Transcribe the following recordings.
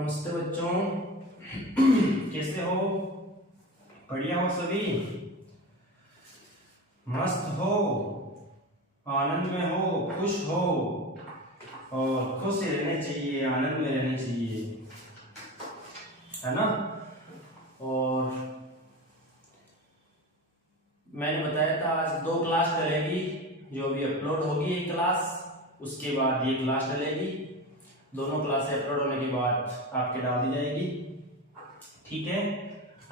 नमस्ते बच्चों, कैसे हो? बढ़िया हो सभी? मस्त हो, आनंद में हो, खुश हो? और खुश रहने चाहिए, आनंद में रहने चाहिए, है ना? और मैंने बताया था आज 2 क्लास डलेगी, जो अभी अपलोड होगी एक क्लास, उसके बाद ये क्लास डलेगी। दोनों क्लासें अपलोड होने के बाद आपके डाल दी जाएगी। ठीक है,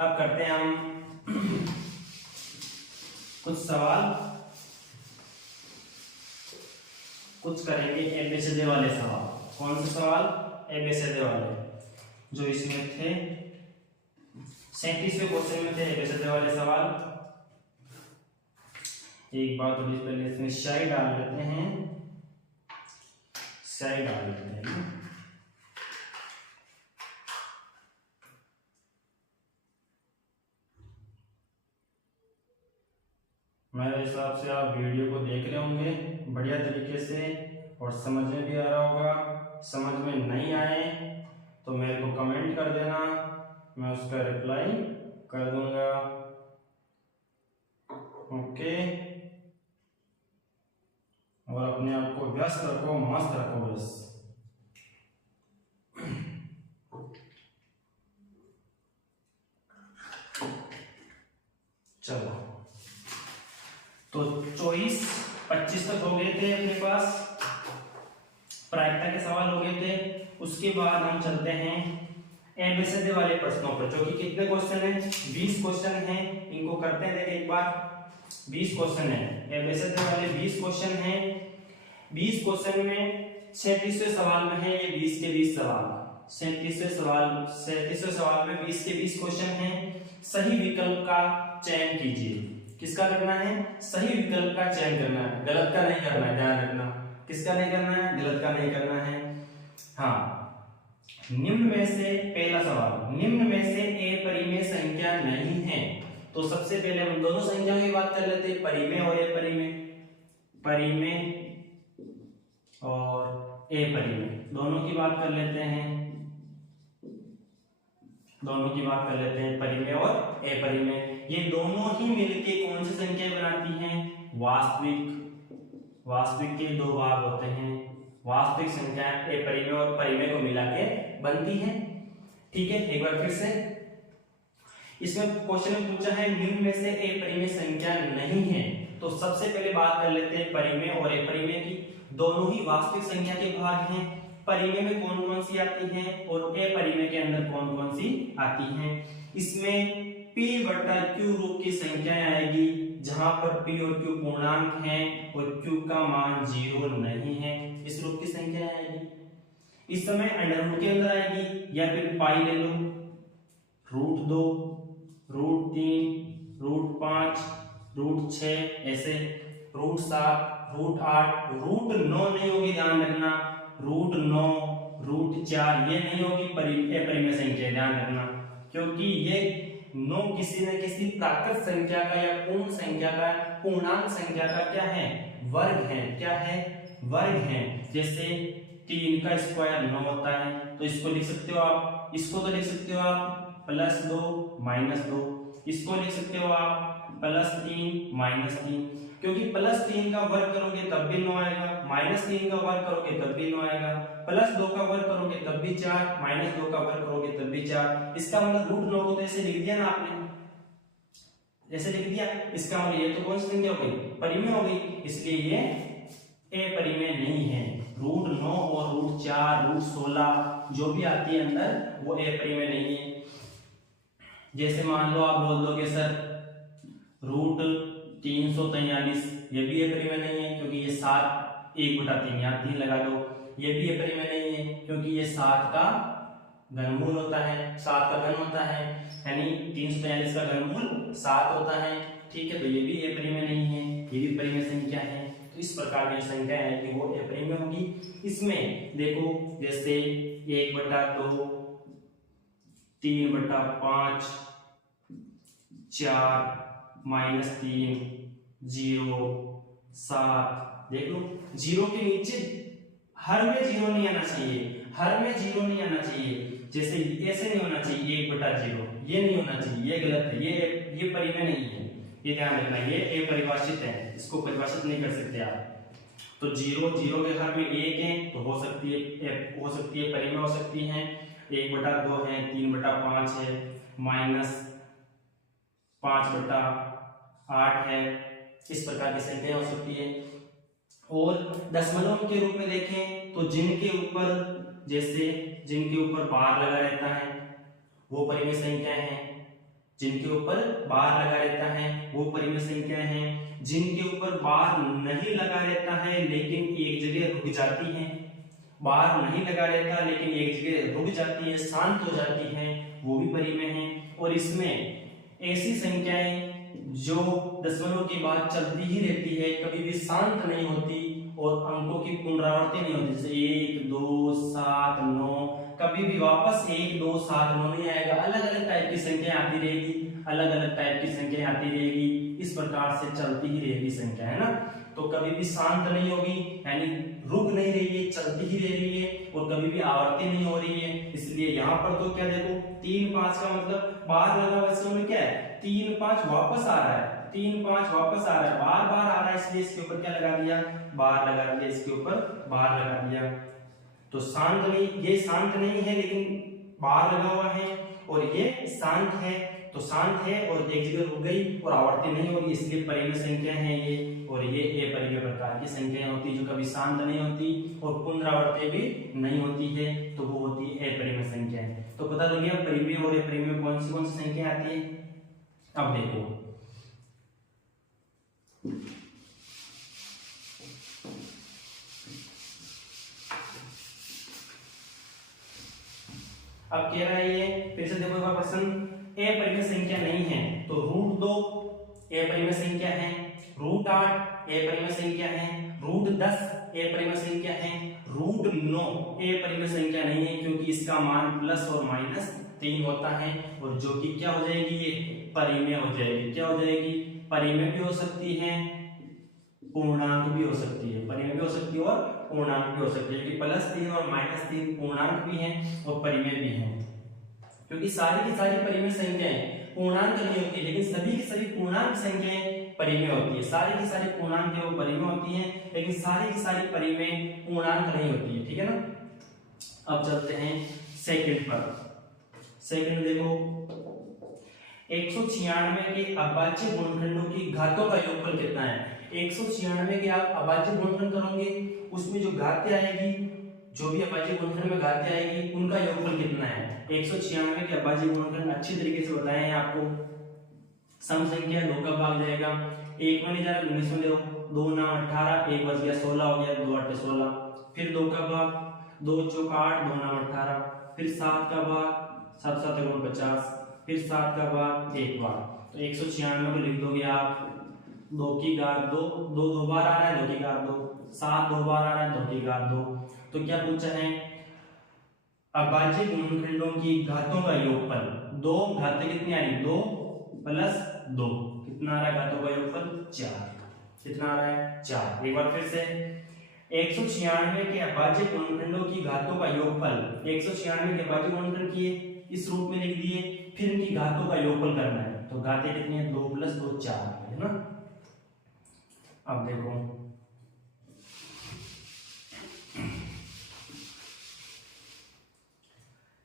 अब करते हैं हम कुछ सवाल, कुछ करेंगे एबीसीडी वाले सवाल। कौन से सवाल? एबीसीडी वाले, जो इसमें थे 37वें क्वेश्चन में थे एबीसीडी वाले सवाल। एक बात थोड़ी पहले इसमें स्याही डाल लेते हैं, स्याही डाल लेते हैं। मेरे हिसाब से आप वीडियो को देख रहे होंगे बढ़िया तरीके से और समझ में भी आ रहा होगा। समझ में नहीं आए तो मेरे को कमेंट कर देना, मैं उसका रिप्लाई कर दूंगा। ओके, और अपने आप को व्यस्त रखो, मस्त रखो बस। चलो, तो 24-25 तक हो गए थे अपने पास, प्रायिकता के सवाल हो गए थे। उसके बाद हम चलते हैं एबीसीडी वाले प्रश्नों पर, जो कि कितने क्वेश्चन हैं? 20 क्वेश्चन हैं। इनको करते हैं, देखिए एक बार। 20 क्वेश्चन है, एबीसीडी वाले 20 क्वेश्चन हैं। 20 क्वेश्चन में 37वें सवाल में है ये 20 के 20 सवाल। 37वें सवाल में 20 के 20 क्वेश्चन हैं। सही विकल्प का चयन कीजिए। किसका करना है? सही विकल्प का चयन करना है, गलत का नहीं करना है, ध्यान रखना। किसका नहीं करना है? गलत का नहीं करना है। हाँ, निम्न में से पहला सवाल, निम्न में से ए परिमेय संख्या नहीं है। तो सबसे पहले हम दोनों संख्याओं की बात कर लेते हैं, परिमेय और अपरिमेय। परिमेय और अपरिमेय दोनों की बात कर लेते हैं, दोनों की बात कर लेते हैं, परिमेय और अपरिमेय। ये दोनों ही मिलके कौन सी संख्या बनाती हैं? वास्तविक। वास्तविक के 2 भाग होते हैं, वास्तविक संख्या अपरिमेय और परिमेय को मिला के बनती है। ठीक है, एक बार फिर से इसमें क्वेश्चन में पूछा है निम्न में से अपरिमेय संख्या नहीं है। तो सबसे पहले बात कर लेते हैं परिमेय और अपरिमेय की। दोनों ही वास्तविक संख्या के भाग हैं। परिमेय में कौन कौन सी आती हैं और अपरिमेय के अंदर कौन कौन सी आती हैं? इसमें p बटा q रूप की संख्याएं आएगी, जहां पर p और q पूर्णांक हैं और q का मान 0 नहीं है। इस रूप की संख्या आएगी। इस समय अंडर रूट के अंदर आएगी, या फिर पाई ले लो, √2, √3, √5, √6, ऐसे √7, √8, √9 नहीं होगी, ध्यान रखना। √9, √4 ये नहीं होगी अपरिमेय संख्या, ध्यान रखना, क्योंकि ये 9 किसी न किसी प्राकृत संख्या का या पूर्ण संख्या का, पूर्णांक संख्या का क्या है? वर्ग है। क्या है? वर्ग है। जैसे 3 का स्क्वायर 9 होता है, तो इसको लिख सकते हो आप, इसको तो लिख सकते हो आप +2 -2, इसको लिख सकते हो आप +3 -3, क्योंकि +3 का वर्ग करोगे तब भी 9 आएगा, -3 का वर्ग करोगे तब भी 9 आएगा, +2 का वर्ग करोगे तब भी 4, -2 का वर्ग करोगे तब भी 4। इसका मतलब √9 को तो ऐसे लिख दिया ना आपने, ऐसे लिख दिया। इसका मतलब ये तो कौन सी संख्या हो गई? परिमेय हो गई, इसलिए ये अपरिमेय नहीं है। √9 और √4, √16 जो भी आती है अंदर, वो अपरिमेय नहीं है। जैसे मान लो आप बोल दोगे सर √343, ये भी अपरिमेय नहीं है, क्योंकि ये 7 1/3 यहाँ 3 लगा दो, ये भी अपरिमेय नहीं है, क्योंकि ये 7 का घनमूल होता है, 7 का घन होता है, यानी 343 का घनमूल 7 होता है। ठीक है, तो ये भी अपरिमेय नहीं है, ये भी परिमेय संख्या है। तो इस प्रकार की संख्या है कि वो अपरिमेय होगी। इसमें देखो, जैसे 1/2, 3/5, 4, -3, 0, 7, देख लो। 0 के नीचे हर में 0 नहीं आना चाहिए, हर में 0 नहीं आना चाहिए। जैसे ऐसे नहीं होना चाहिए 1/0, ये नहीं होना चाहिए, ये गलत है, ये परिमेय नहीं है, ये ध्यान रखना, ये अपरिभाषित है, इसको परिभाषित नहीं कर सकते आप। तो 0 0 के घर में 1 है तो हो सकती है परिमेय हो सकती है, 1/2 है, 3/5 है, -5/8 है, इस प्रकार की संख्या हो सकती है। और दशमलव के रूप में देखें तो जिनके ऊपर बार लगा रहता है वो परिमेय संख्या है, जिनके ऊपर बार लगा रहता है वो परिमेय संख्या है, जिनके ऊपर बार नहीं लगा रहता है लेकिन एक जगह रुक जाती है, बार नहीं लगा रहता लेकिन एक जगह रुक जाती है, शांत हो जाती है, वो भी परिमेय है। और इसमें ऐसी संख्याएं जो दशमलव के बाद चलती ही रहती है, कभी भी शांत नहीं होती और अंकों की पुनरावृत्ति नहीं होती, जैसे 1 2 7 9, कभी भी वापस 1 2 7 9 नहीं आएगा, अलग अलग टाइप की संख्या आती रहेगी, अलग अलग टाइप की संख्या आती रहेगी, इस प्रकार से चलती ही रहेगी संख्या, है ना। तो कभी भी शांत नहीं होगी, यानी रुक नहीं रही है, चलती ही रह रही है, और कभी भी आवर्ती नहीं हो रही है। इसलिए यहाँ पर तो क्या देखो 3 5 का मतलब बार लगा हुआ, इसमें क्या है 3 5 वापस आ रहा है, 3 5 वापस आ रहा है, बार बार आ रहा है, इसलिए इसके ऊपर क्या लगा दिया, बार लगा दिया, इसके ऊपर बार लगा दिया। तो शांत नहीं, ये शांत नहीं है लेकिन बार लगा हुआ है, और ये शांत है, तो शांत है और एक जगह रुक गई और आवर्ती नहीं होगी, इसलिए परिमेय संख्या है ये। और ये अपरिमेय प्रकार की संख्याएं होती है जो कभी शांत नहीं होती और पुनरावृत्ति भी नहीं होती है, तो वो होती है अपरिमेय संख्याएं। तो पता लग गया परिमेय और अपरिमेय में कौन सी संख्या आती है। अब देखो अब कह रहा है ये, फिर से देखो क्वेश्चन, अपरिमेय संख्या नहीं है तो √2 अपरिमेय संख्या है, √8 अपरिमेय संख्या है, √10 अपरिमेय संख्या है, √9 अपरिमेय संख्या नहीं है क्योंकि इसका मान प्लस और माइनस 3 होता है, और जो कि क्या हो जाएगी, ये परिमेय हो जाएगी। क्या हो जाएगी, परिमेय भी हो सकती है, पूर्णांक भी हो सकती है, परिमेय भी हो सकती है और पूर्णांक भी हो सकती है, क्योंकि +3 और -3 पूर्णांक भी हैं और परिमेय भी हैं। क्योंकि सारी की सारी परिमेय संख्याएं पूर्णांक नहीं होती, लेकिन सभी की सभी पूर्णांक संख्याएं परिमेय होती है। सारी की सारी पूर्णांक है वो परिमेय होती हैं, लेकिन सारी की सारी परिमेय पूर्णांक नहीं होती है, ठीक है ना। अब चलते हैं सेकंड पर। सेकंड देखो, 196 के अभाज्य गुणनखंडों की घातों का योगफल कितना है। 196 के आप अभाज्य गुणनखंड करोगे, उसमें जो घातें आएगी, जो भी अभाज्य गुणनखंड में घातें आएगी, उनका योगफल कितना है। 196 के अभाज्य गुणनखंड अच्छी तरीके से बताए हैं आपको। सम संख्या 2 का भाग जाएगा, 1 में नहीं जा रहा, 19 में देखो, 2 9 18, 1 बच गया 16 हो गया, 2 8 16, फिर 2 का भाग, 2 4 8, 2 9 18, फिर 7 का भाग, 7 7 50, फिर 7 का भाग 1 बार। तो 196 को लिख दोगे आप 2 की घात 2, 2 दो बार आ रहा है, 2 की घात 2, 7 दो बार आ रहा है, 2 की घात 2। तो क्या पूछा है, अभाज्य गुणनखंडों की घातों का योगफल। 2 घातें कितनी आ रही, 2 + 2, कितना आ रहा है घातों का योगफल, 4। कितना आ रहा है, 4। एक बार फिर से, 196 के अभाज्य गुणनखंडों की घातों का योगफल, 196 के अभाज्य गुणनखंड किए, इस रूप में लिख दिए, फिर इनकी घातों का योगफल करना है। तो घातें कितनी है, 2 + 2 4, है ना। अब देखो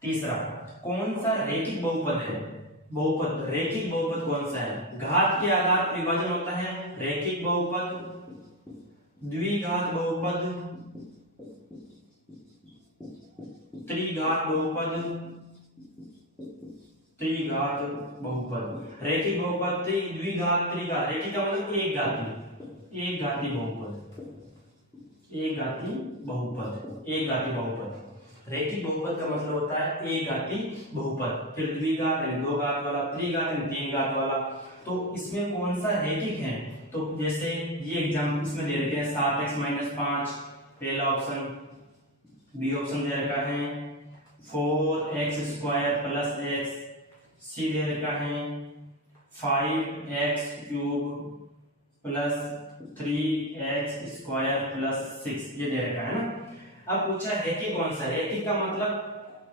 तीसरा, कौन सा रैखिक बहुपद है। बहुपद, रैखिक बहुपद कौन सा है। घात के आधार पर विभाजन होता है, रैखिक बहुपद, द्विघात बहुपद, त्रिघात बहुपद, त्रिघात बहुपद। रैखिक बहुपद, द्विघात, त्रिघात। रैखिक का मतलब एक घाती, एक घाती बहुपद, एक घाती बहुपद, एक घाती बहुपद। रैखिक बहुपद का मतलब होता है एक घाती बहुपद, फिर द्विघात यानी 2 घात वाला, त्रिघात यानी 3 घात वाला। तो इसमें कौन सा रैखिक है, तो जैसे ये एग्जांपल इसमें दे रखे हैं 7x - 5, पहला ऑप्शन। बी ऑप्शन दे रखा है 4x² + x, सी दे रखा है 5x³ + 3x² + 6, ये दे रखा है ना। अब पूछा रैखिक कौन सा है। रैखिक का मतलब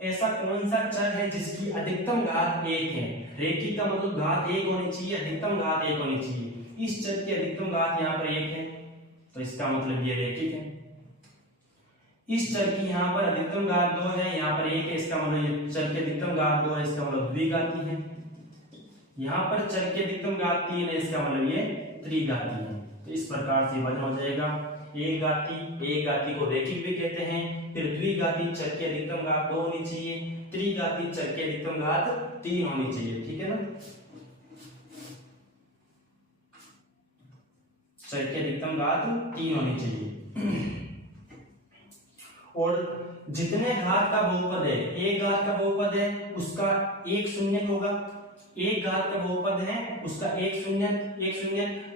ऐसा कौन सा चर है जिसकी अधिकतम घात 1 है? रेखिक का मतलब घात 1 होनी चाहिए, अधिकतम घात 1 होनी चाहिए। इस चर की अधिकतम घात यहाँ पर 1 है, तो इसका मतलब ये रेखिक है। इस चर की यहाँ पर अधिकतम घात 2 है, यहाँ पर 1 है, इसका मतलब ये चर की अधिकतम घात 2 है, इसका मतलब द्विघाती है। यहाँ पर चर की अधिकतम घात 3 है, इसका मतलब ये त्रिघाती है। तो इस प्रकार से वजन हो जाएगा एक घाती को रेखिक भी कहते हैं। फिर द्विघाती चर की अधिकतम घात 2 होनी चाहिए, त्रिघाती चर की अधिकतम घात 3 होनी चाहिए, ठीक है ना। चर की अधिकतम घात 3 होनी चाहिए। और जितने घात का बहुपद है, एक घात का बहुपद है उसका एक शून्य होगा, एक घात का बहुपद है उसका एक शून्य,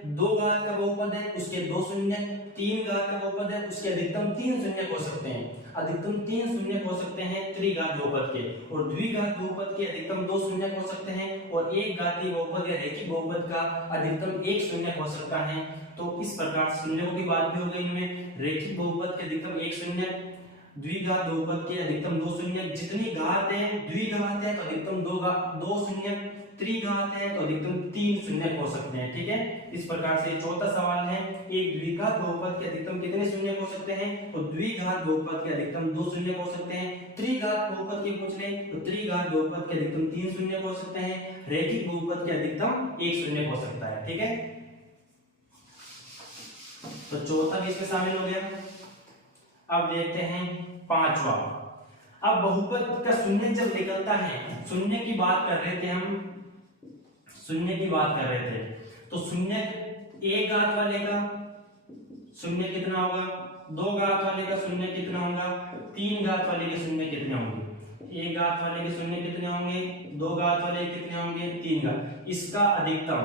दो घात का बहुपद है उसके दो शून्य, तीन घात का बहुपद है उसके अधिकतम तीन शून्य हो सकते हैं, अधिकतम तीन शून्य हो सकते हैं त्रिघात बहुपद के। और द्विघात बहुपद के अधिकतम दो शून्य हो सकते हैं, और एक घातीय बहुपद या रेखिक बहुपद का अधिकतम एक शून्य हो सकता है। तो इस प्रकार शून्यों की बात भी हो गई इनमें। रेखिक बहुपद के अधिकतम एक शून्य, द्विघात बहुपद के अधिकतम दो शून्य, जितनी घात है द्विघात है तो अधिकतम दो शून्य, त्रिघात है तो अधिकतम तीन शून्य हो सकते हैं, ठीक है। इस प्रकार से चौथा सवाल है, एक द्विघात बहुपद के अधिकतम कितने शून्य हो सकते हैं? तो द्विघात बहुपद के अधिकतम दो शून्य हो सकते हैं। त्रिघात बहुपद की पूछ ले तो त्रिघात बहुपद के अधिकतम तीन शून्य हो सकते हैं। रेखिक बहुपद के अधिकतम एक शून्य हो सकता है, ठीक है। तो चौथा भी इसमें शामिल हो गया। अब देखते हैं पांचवा। अब बहुपद का शून्य जब निकलता है, शून्य की बात कर रहे थे हम, शून्य की बात कर रहे थे, तो शून्य एक घात वाले का शून्य कितना होगा, दो घात वाले का शून्य कितना होगा, तीन घात वाले के शून्य कितने होंगे? एक घात वाले के शून्य कितने होंगे, दो घात वाले कितने होंगे, तीन घात। इसका अधिकतम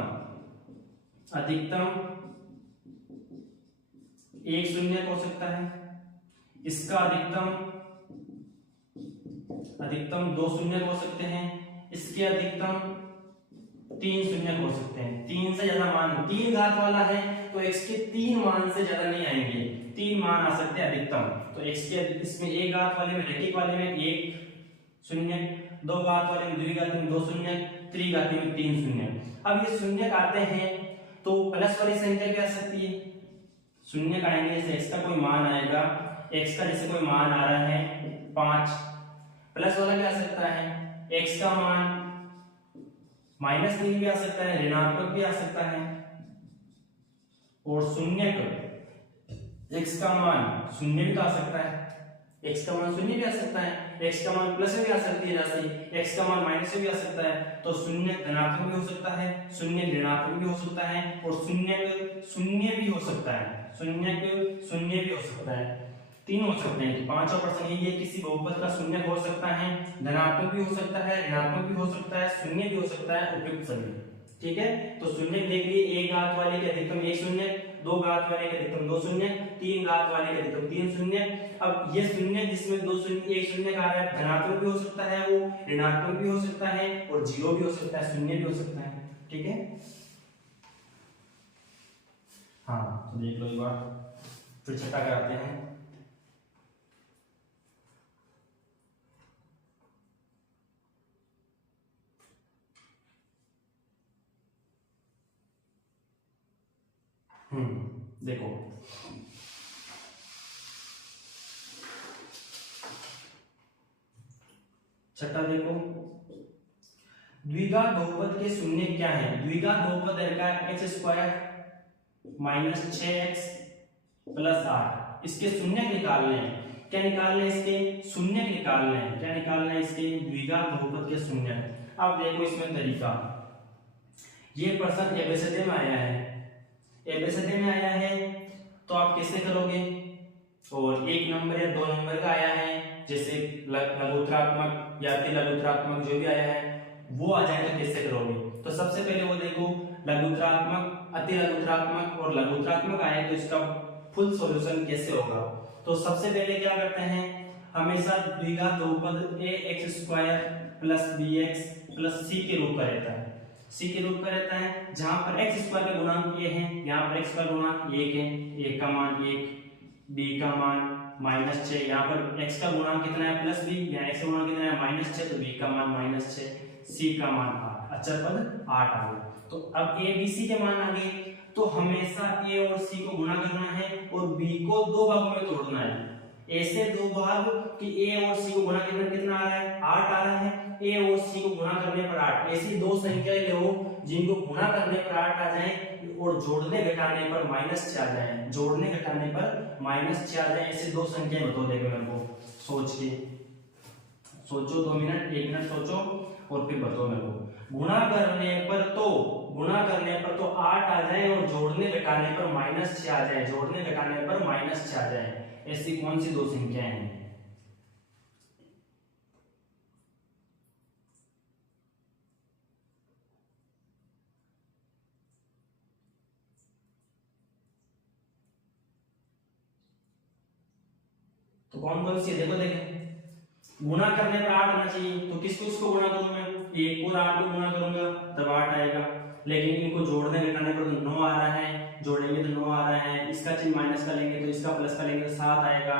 एक शून्य हो सकता है, इसका अधिकतम दो शून्य हो सकते हैं, इसके अधिकतम तीन शून्य हो सकते हैं। तीन से ज्यादा मान, तीन घात वाला है तो x के तीन मान से ज्यादा नहीं आएंगे, तीन मान आ सकते हैं अधिकतम। तो x के इसमें एक घात वाले में, रेखिक वाले में एक शून्य, दो घात वाले में, द्विघात में दो शून्य, त्रिघाती में तीन शून्य। अब ये शून्य आते हैं तो प्लस वाली संख्या क्या आ सकती है? शून्य का आएंगे जैसे x का कोई मान आएगा, x का जैसे कोई मान आ रहा है 5, प्लस वाला क्या आ सकता है? x का मान -3 भी आ सकता है, ऋणात्मक भी आ सकता है। और शून्य का x का मान शून्य भी आ सकता है, x का मान शून्य भी आ सकता है, x का मान प्लस भी आ सकती है राशि, x का मान माइनस भी आ सकता है। तो शून्य धनात्मक भी हो सकता है, शून्य ऋणात्मक भी हो सकता है, और शून्य भी हो सकता है, शून्य भी हो सकता है, तीन हो सकते हैं। पांचवा प्रश्न ये किसी बहुपद का शून्य हो सकता है, धनात्मक भी हो सकता है, ऋणात्मक भी हो सकता है, शून्य भी हो सकता है, उपयुक्त सभी, ठीक है। तो शून्य देख लिए, एक घात वाले के अधिकतम एक शून्य, दो घात वाले के अधिकतम दो शून्य, तीन घात वाले के अधिकतम तीन शून्य। अब ये शून्य जिसमें दो शून्य एक शून्य का है, धनात्मक भी हो सकता है, वो ऋणात्मक भी हो सकता है, और जीरो भी हो सकता है, शून्य भी हो सकता है, ठीक है। हाँ तो देख लो एक बार, फिर छठा कराते हैं। देखो छठा देखो, द्विघात बहुपद के शून्य क्या है? द्विघात बहुपद x² माइनस 6x प्लस 8, इसके शून्य निकालने हैं। क्या निकालने हैं? इसके शून्य निकालने हैं। क्या निकालना है? इसके द्विघात बहुपद के शून्य। अब देखो इसमें तरीका, ये प्रश्न एबीसीडी में आया है, एबीसीडी में आया है तो आप कैसे करोगे? और एक नंबर या दो नंबर का आया है, जैसे लघुत्तरात्मक या अति लघुत्तरात्मक जो भी आया है वो आ जाए तो कैसे करोगे? तो सबसे पहले वो देखो, लघुत्तरात्मक, अति लघुत्तरात्मक और लघुत्तरात्मक आए तो इसका फुल सॉल्यूशन कैसे होगा? तो सबसे पहले क्या करते हैं, हमेशा द्विघात बहुपद ax² plus bx plus c के रूप का रहता है, c के रूप का रहता है, जहां पर x² का गुणांक a है, यहाँ पर x का गुणांक 1 है, 1 का मान 1, b का मान -6, यहाँ पर x का गुणांक कितना है +b, यहाँ x का गुणांक कितना है -6, तो b का मान -6, c का मान 8, अचर पद 8 आ गया। तो अब a b c के मान आ गए, तो हमेशा a और c को गुणा करना है और b को दो भागों में तोड़ना है। ऐसे दो भाग कि a और c को गुणा करने पर कितना आ रहा है 8 आ रहा है, a और c को गुणा करने पर 8। ऐसी दो संख्याएं लो जिनको गुणा करने पर 8 आ जाए और जोड़ने घटाने पर -6 आ जाए, जोड़ने घटाने पर -6 आ जाए। ऐसे दो संख्याएं बता देगा मेरे को, सोच के सोचो 2 मिनट 1 मिनट सोचो और फिर बताओ मेरे को। गुणा करने पर तो 8 आ जाए और जोड़ने घटाने पर -6 आ जाए, जोड़ने घटाने पर -6 आ जाए। ऐसी कौन सी दो संख्याएं हैं? तो कौन कौन सी है देखो, देखें गुणा करने पर 8 आना चाहिए, तो किसको किसको गुणा करूं मैं, 1 और 8 को गुणा करूंगा तब 8 आएगा। लेकिन इनको जोड़ने घटाने पर तो 9 आ रहा है, जोड़ेंगे तो 9 आ रहा है, इसका चिन्ह माइनस का लेंगे तो इसका प्लस का लेंगे तो 7 आएगा,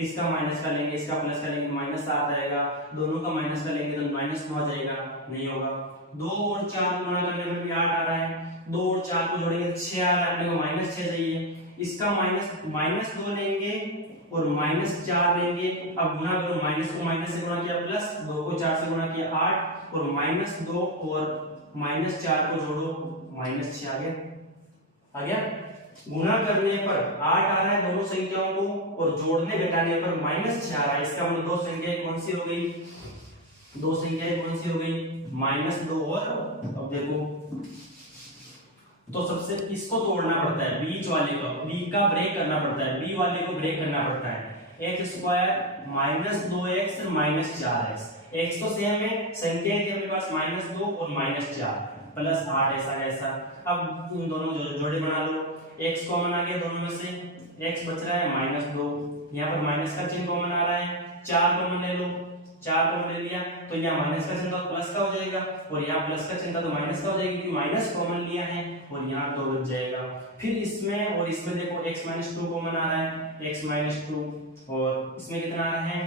इसका माइनस का लेंगे इसका प्लस का लेंगे तो -7 आएगा, दोनों का माइनस का लेंगे तो -9 आ जाएगा, नहीं होगा। 2 और 4 गुणा करने पर भी 8 आ रहा है, 2 और 4 को जोड़ेंगे तो 6 आ रहा है, अपने को -6 चाहिए, इसका -2 लेंगे और -4 लेंगे। अब गुणा करो, माइनस को माइनस से गुणा किया प्लस, 2 को 4 से गुणा किया 8 और -2 और -4 को जोड़ो -6 आ गया। गुणा करने पर 8 आ रहा है दोनों संख्याओं को और जोड़ने घटाने पर -6 आ रहा है। इसका मतलब दो संख्याएं कौन सी हो गई, दो संख्याएं कौन सी हो गई -2 और, अब देखो तो सबसे इसको तोड़ना पड़ता है, बीच वाले को, b का ब्रेक करना पड़ता है, b वाले को ब्रेक करना पड़ता है। x square -2x -4x, x तो सेम है, संख्याएं थी अपने पास -2 और -4 प्लस 8 ऐसा ऐसा। अब इन दोनों को जोड़े बना लो, x कॉमन आ गया दोनों में से, x बच रहा है -2, यहाँ पर माइनस का चिन्ह कॉमन आ रहा है, 4 कॉमन ले लो, 4 कॉमन ले लिया तो यहाँ माइनस का चिन्ह तो प्लस का हो जाएगा और यहाँ प्लस का चिन्ह तो माइनस का हो जाएगा क्योंकि माइनस कॉमन लिया है और यहाँ 2 बच जाएगा। फिर इसमें और इसमें देखो x -2 कॉमन आ रहा है, x -2 और इसमें कितना आ रहा है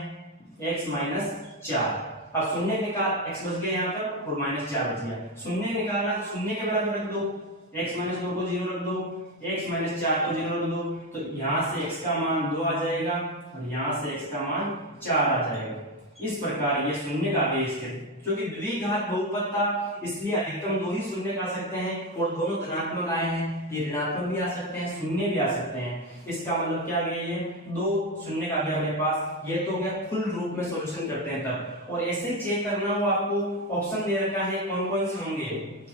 x -4। अब शून्य निकाल, x बच गया यहाँ पर और -4 बच गया, शून्य निकालना, शून्य के बराबर रख दो, x -2 को 0 रख दो, x -4 को 0 रख दो, तो यहाँ से x का मान 2 आ जाएगा और यहाँ से x का मान 4 आ जाएगा। इस प्रकार ये शून्य का बेस है, क्योंकि द्विघात बहुपद था इसलिए अधिकतम 2 ही शून्य आ सकते हैं और दोनों धनात्मक आए हैं, ये ऋणात्मक भी आ सकते हैं, शून्य भी आ सकते हैं। इसका मतलब क्या गया, ये 2 शून्य का गया अपने पास, ये तो गया फुल रूप में सॉल्यूशन करते हैं तब। और ऐसे चेक करना हो आपको ऑप्शन दे रखा है कौन कौन से होंगे।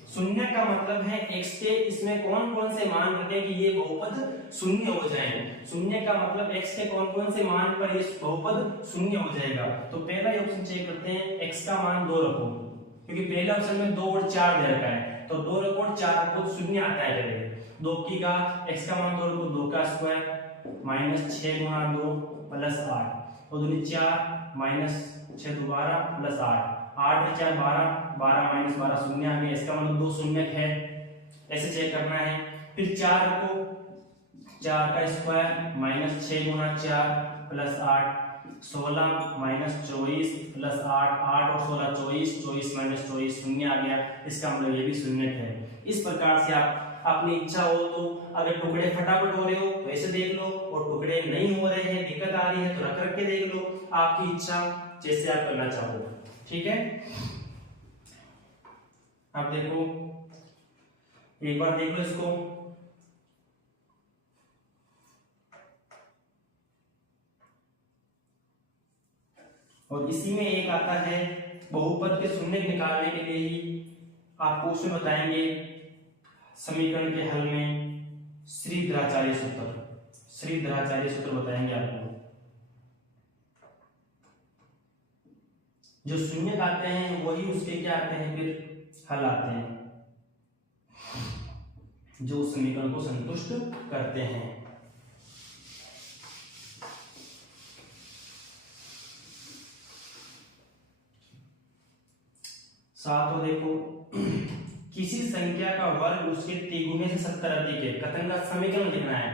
शून्य का मतलब है x के इसमें कौन कौन से मान रखें कि ये बहुपद शून्य हो जाए, शून्य का मतलब x के कौन कौन से मान पर ये बहुपद शून्य हो जाएगा। तो पहला ऑप्शन चेक करते हैं, x का मान 2 रखो, क्योंकि पहले ऑप्शन में 2 और 4 दे रखा है, तो 2 रखो और 4 रखो, शून्य आता है पहले। 2 की का x का मान 2 रखो, 2 का स्क्वायर -6 गुणा 2 प्लस 8 और 2 4 -6 दोबारा प्लस 8 8 4 12 12 -12 शून्य आ गया, इसका मतलब 2 शून्य है, ऐसे चेक करना है। फिर 4 को 4 का स्क्वायर -6 गुणा 4 प्लस 8 16 -24 प्लस 8 8 और 16 24 24 -24 शून्य आ गया, इसका मतलब ये भी शून्य है। इस प्रकार से आप अपनी इच्छा हो तो अगर टुकड़े फटाफट हो रहे हो तो ऐसे देख लो, और टुकड़े नहीं हो रहे हैं दिक्कत आ रही है तो रख रख के देख लो, आपकी इच्छा जैसे आप करना चाहो, ठीक है। अब देखो एक बार देख लो इसको, और इसी में एक आता है बहुपद के शून्य निकालने के लिए ही आपको उसमें बताएंगे समीकरण के हल में श्रीधराचार्य सूत्र बताएंगे आपको। जो शून्य आते हैं वही उसके क्या आते हैं फिर हल आते हैं, जो उस समीकरण को संतुष्ट करते हैं। सातों देखो, किसी संख्या का वर्ग उसके तिगुने से 70 अधिक है, कथन का समीकरण लिखना है।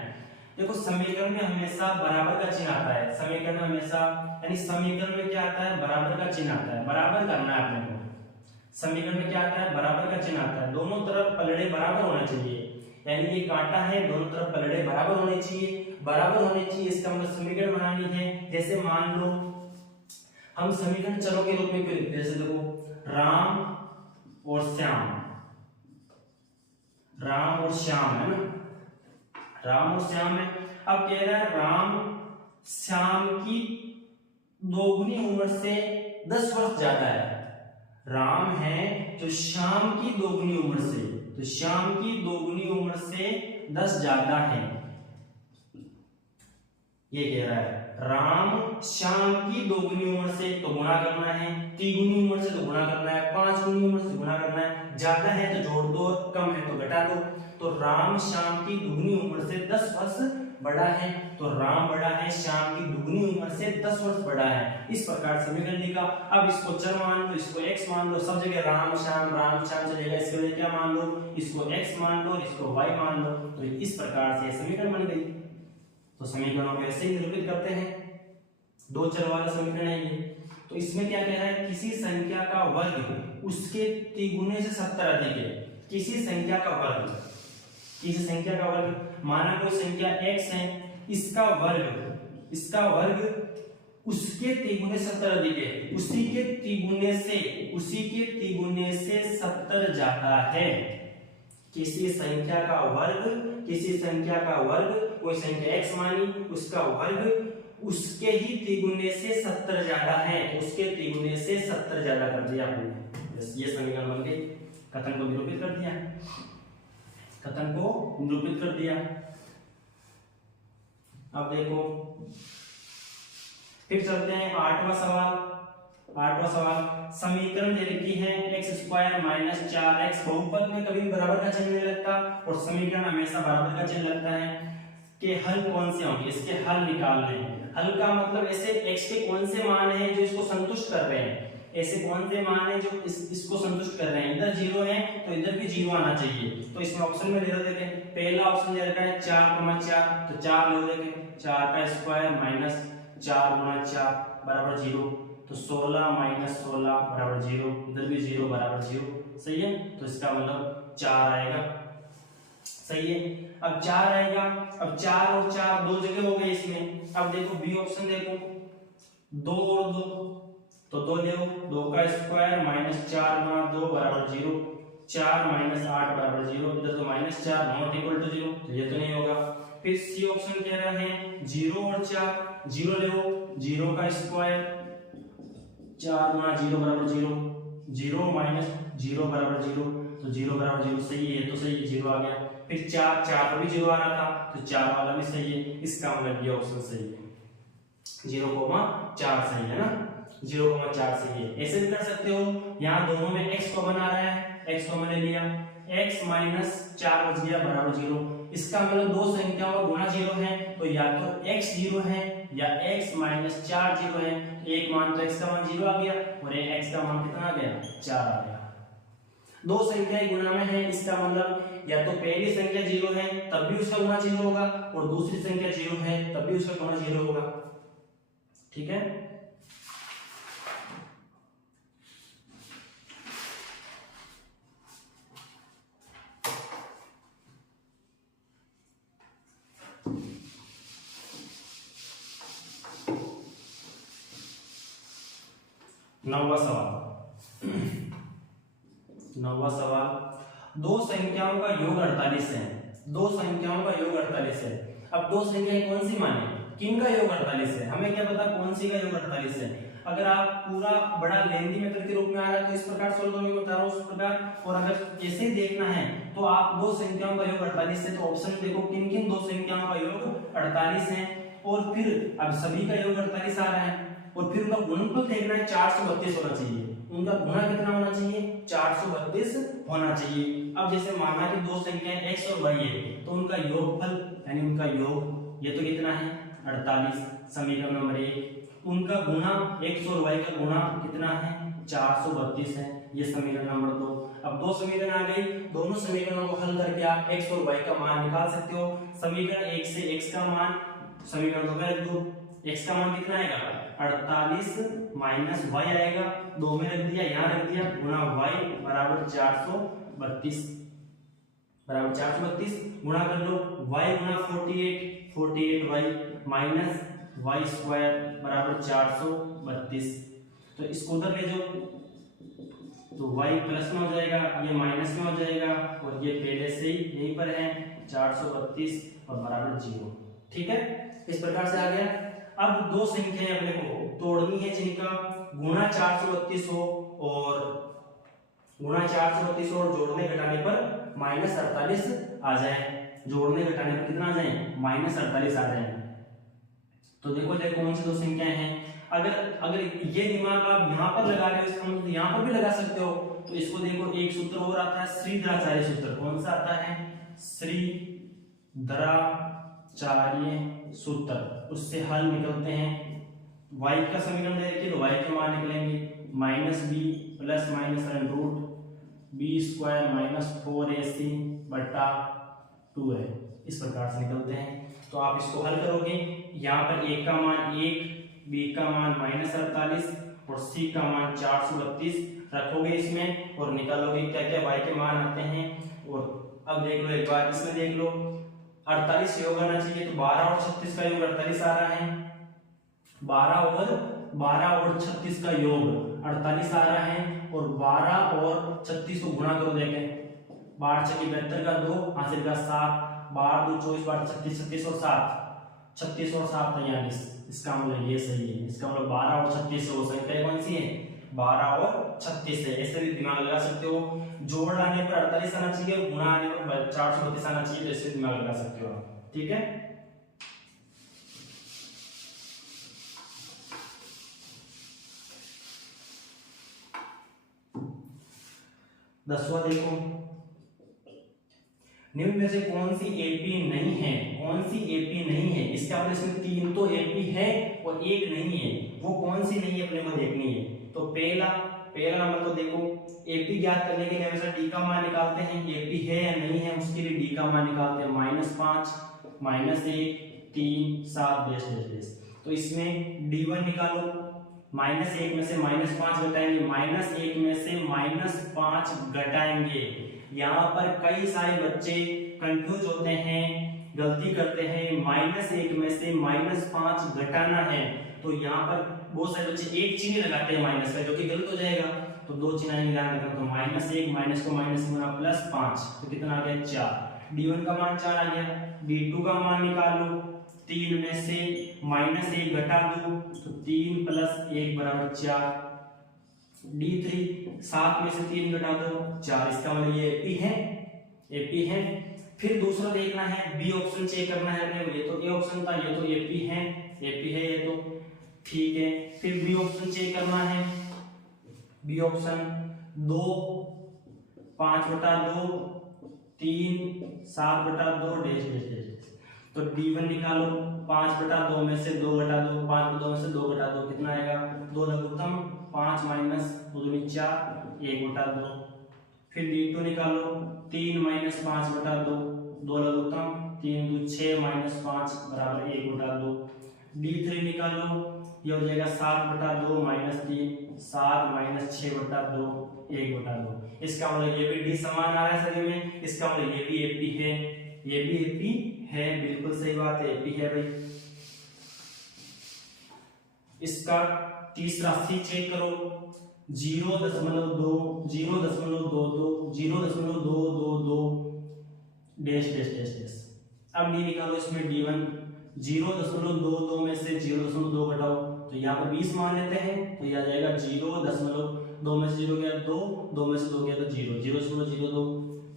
देखो समीकरण में हमेशा बराबर का चिन्ह आता है, समीकरण में हमेशा, यानी समीकरण में क्या आता है, बराबर का चिन्ह आता है, बराबर करना है आपने को। समीकरण में क्या आता है, बराबर का चिन्ह आता है, दोनों तरफ पलड़े बराबर होना चाहिए, यानी ये कांटा है, दोनों तरफ पलड़े बराबर होने चाहिए, बराबर होने चाहिए, इसका मतलब समीकरण बनानी है। जैसे मान लो हम समीकरण चरों के रूप में क्यों लिखते हैं, जैसे देखो राम और श्याम, राम और श्याम है ना, राम और श्याम है। अब कह रहा है राम श्याम की दोगुनी उम्र से 10 वर्ष ज्यादा है, राम है जो श्याम की दोगुनी उम्र से, तो श्याम की दोगुनी उम्र से 10 ज्यादा है, ये कह रहा है। राम श्याम की दोगुनी उम्र से तो गुणा करना है, तिगुनी उम्र से तो गुणा करना है, 5 गुनी उम्र से गुणा करना है, ज्यादा है तो जोड़ दो, कम है तो घटा दो। तो राम श्याम की दुगनी उम्र से 10 वर्ष बड़ा है, तो राम बड़ा है श्याम की दुगनी उम्र से 10 वर्ष बड़ा है, इस प्रकार समीकरण लिखा। अब इसको चर मान लो, इसको x मान लो, सब जगह राम श्याम चलेगा, इसके लिए क्या मान लो, इसको x मान लो, इसको y मान लो, तो इस प्रकार से समीकरण बन गई। तो समीकरणों को ऐसे ही निरूपित करते हैं, दो चर वाला समीकरण है ये। तो इसमें क्या कह रहा है, किसी संख्या का वर्ग उसके तिगुने से 70 अधिक है, किसी संख्या का वर्ग, किसी संख्या का वर्ग, माना कोई संख्या x है, इसका वर्ग उसके तिगुने 70 अधिक है, उसी के तिगुने से 70 ज्यादा है। किसी संख्या का वर्ग कोई संख्या x मानी, उसका वर्ग उसके ही तिगुने से 70 ज्यादा है, तो उसके तिगुने से 70 ज्यादा कर दिया आपने, ये समीकरण बन गई। कथन को निरूपित कर दिया, कथन को निरूपित कर दिया। अब देखो फिर चलते हैं 8वां सवाल। समीकरण दे रखी है x² - 4x, बहुपद में कभी बराबर का चिन्ह नहीं लगता और समीकरण हमेशा बराबर का चिन्ह लगता है। कि हल कौन से होंगे, इसके हल निकालने हैं। हल का मतलब ऐसे x के कौन से मान हैं जो इसको संतुष्ट कर रहे हैं, ऐसे कौन से मान हैं जो इसको संतुष्ट कर रहे हैं। इधर 0 है तो इधर भी 0 आना चाहिए, तो इसमें ऑप्शन में ले लो, देखें पहला ऑप्शन दे रखा है 4, तो 4 ले लो, देखें 4 का स्क्वायर माइनस 4 गुना 4 बराबर 0, तो 16 माइनस 16 बराबर 0, इधर भी 0 बराबर 0, सही है। तो इसका मतलब 4 आएगा, सही है। अब 4 आएगा, अब 4 और 4 दो जगह हो गए इसमें। अब देखो बी ऑप्शन देखो, 2 और 2, तो 2 ले लो, 2 का स्क्वायर माइनस 4 गुना 2 बराबर 0, 4 माइनस 8 बराबर 0, इधर तो माइनस 4 नॉट इक्वल टू 0, तो ये तो नहीं होगा। फिर सी ऑप्शन कह रहा है 0 और 4, 0 ले लो, 0 का स्क्वायर 4 गुना 0 बराबर 0, 0 माइनस 0 बराबर 0, तो 0 बराबर 0 सही है, तो सही 0 आ गया। फिर 4 पर भी 0 आ रहा था, तो 4 वाला भी सही है, इसका मतलब ये ऑप्शन सही है, 0,4 सही है ना, 0,4 सही है। ऐसे भी कर सकते हो, यहाँ दोनों में x को बना रहा है, x को मैंने लिया, x माइनस 4 बच गया बराबर 0, इसका मतलब दो संख्याओं का गुणा 0 है, तो या तो x 0 है या x माइनस 4 0 है, एक मान तो x का मान 0 आ गया और x का मान कितना आ गया, 4 आ गया। दो संख्याएं गुणा में है, इसका मतलब या तो पहली संख्या 0 है तब भी उसका गुणा 0 होगा और दूसरी संख्या 0 है तब भी उसका गुणा 0 होगा, ठीक है। नौवां सवाल, दो संख्याओं का योग 48 है, दो संख्याओं का योग 48 है। अब दो संख्याएं कौन सी माने, किन का योग 48 है, हमें क्या पता कौन सी का योग 48 है। अगर आप पूरा बड़ा लेंदी मेथड के रूप में आ रहा है तो इस प्रकार सोल्व करोगे, बता रहा हूं उस प्रकार, और अगर ऐसे ही देखना है तो आप दो संख्याओं का योग 48 है, तो ऑप्शन देखो किन किन दो संख्याओं का योग 48 है, और फिर अब सभी का योग 48 आ रहा है, और फिर उनका गुणनफल देखना है 432 होना चाहिए, उनका गुणा कितना होना चाहिए, 432 होना चाहिए। अब जैसे माना कि दो संख्याएं x और y है, तो उनका योगफल यानी उनका योग ये तो कितना है 48, समीकरण नंबर 1, उनका गुणा x और y का गुणा कितना है 432 है, ये समीकरण नंबर 2। अब दो समीकरण आ गई, दोनों समीकरणों को हल करके आप x और y का मान निकाल सकते हो। समीकरण 1 से x का मान, समीकरण 2 में रख दो, x का मान कितना आएगा 48 माइनस y आएगा, 2 में रख दिया, यहाँ रख दिया, गुणा y बराबर 432 गुणा कर लो, y गुणा 48y माइनस y स्क्वायर बराबर 432। तो इसको उधर ले जाओ तो y प्लस में हो जाएगा, ये माइनस में हो जाएगा, और ये पहले से ही यहीं पर है 432 और बराबर 0। ठीक है, इस प्रकार से आ गया। अब दो संख्याएं अपने को तोड़नी है जिनका गुणा 432 हो और जोड़ने घटाने पर माइनस 48 आ जाए, जोड़ने घटाने पर कितना आ जाए माइनस 48 आ जाए। तो देखो कौन सी दो संख्याएं हैं। अगर ये दिमाग आप यहाँ पर लगा रहे हो, इसका मतलब यहाँ पर भी लगा सकते हो। तो इसको देखो, एक सूत्र और आता है श्रीधराचार्य सूत्र। कौन सा आता है? श्रीधराचार्य सूत्र। उससे हल निकलते हैं। y का समीकरण देखिए तो y के मान निकलेंगे minus b plus minus root b square minus 4ac बटा 2 है, इस प्रकार से निकलते हैं। तो आप इसको हल करोगे, यहाँ पर a का मान 1, b का मान माइनस 48 और c का मान 432 रखोगे इसमें और निकालोगे क्या क्या y के मान आते हैं। और अब देख लो एक बार, इसमें देख लो 48 योग आना चाहिए, तो 12 और 36 का योग 48 आ रहा है, 12 और 36 का योग 48 आ रहा है, और 12 और 36 को गुणा करो, देखें 12 6 72 का 2 हासिल का 7, 12 2 24 12 36 36 और 7 36 और 7 43। इसका मतलब ये सही है, इसका मतलब 12 और 36 हो संख्या कौन सी है 12 और 36 है। ऐसे भी दिमाग लगा सकते हो, जोड़ लाने पर 48 आना चाहिए, गुणा आने पर 432 आना चाहिए, तो ऐसे दिमाग लगा सकते हो आप। ठीक है, दसवां देखो, निम्न में से कौन सी एपी नहीं है? कौन सी एपी नहीं है? इसका मतलब इसमें 3 तो एपी है और 1 नहीं है, वो कौन सी नहीं है अपने को देखनी है। तो पहला नंबर तो देखो, एपी ज्ञात करने के लिए हमेशा डी का मान निकालते हैं, एपी है या नहीं है उसके लिए डी का मान निकालते हैं, -5 -1 3 7 डेश। तो इसमें d1 निकालो, -1 में से -5 घटाएंगे, -1 में से -5 घटाएंगे। यहाँ पर कई सारे बच्चे कंफ्यूज होते हैं, गलती करते हैं, -1 में से -5 घटाना है, तो यहाँ पर बहुत सारे बच्चे एक चिन्ह लगाते हैं माइनस का, जो कि गलत हो जाएगा। तो दो चिन्ह ध्यान रखना, तो -1 माइनस को माइनस गुना +5, तो कितना आ गया 4। d1 का मान 4 आ गया। d2 का मान निकाल लो, 3 में से -1 घटा दो, तो 3 + 1 बराबर 4। d3 7 में से 3 घटा दो 4, इसका मतलब ये एपी है। फिर दूसरा देखना है, बी ऑप्शन चेक करना है अपने को, ये तो ए ऑप्शन था, ये तो एपी है ये तो ठीक है। फिर बी ऑप्शन चेक करना है, बी ऑप्शन 2 5/2 3 7/2 डेश। तो d1 निकालो, 5/2 में से 2 घटा दो, 5/2 में से 2 घटा दो, कितना आएगा 2 लघुत्तम 5 माइनस 2 4 1/2। फिर d2 निकालो, 3 - 5/2 2 लघुत्तम 3 2 6 - 5 बराबर 1/2। d3 निकालो, ये हो जाएगा 7/2 - 3 7 - 6/2 1/2। इसका मतलब ये भी d समान आ रहा है सभी में, इसका मतलब ये भी एपी है, ये भी एपी है, बिल्कुल सही बात है, एपी है भाई। इसका तीसरा सी चेक करो, 0.2 0.22 0.222 डैश। अब डी निकालो, इसमें d1 0.22 में से 0.2 घटाओ, तो यहाँ पर 20 मान लेते हैं, तो यह आ जाएगा 0.2 में से 0 गया 2, 2 में से 2 गया तो 0.02।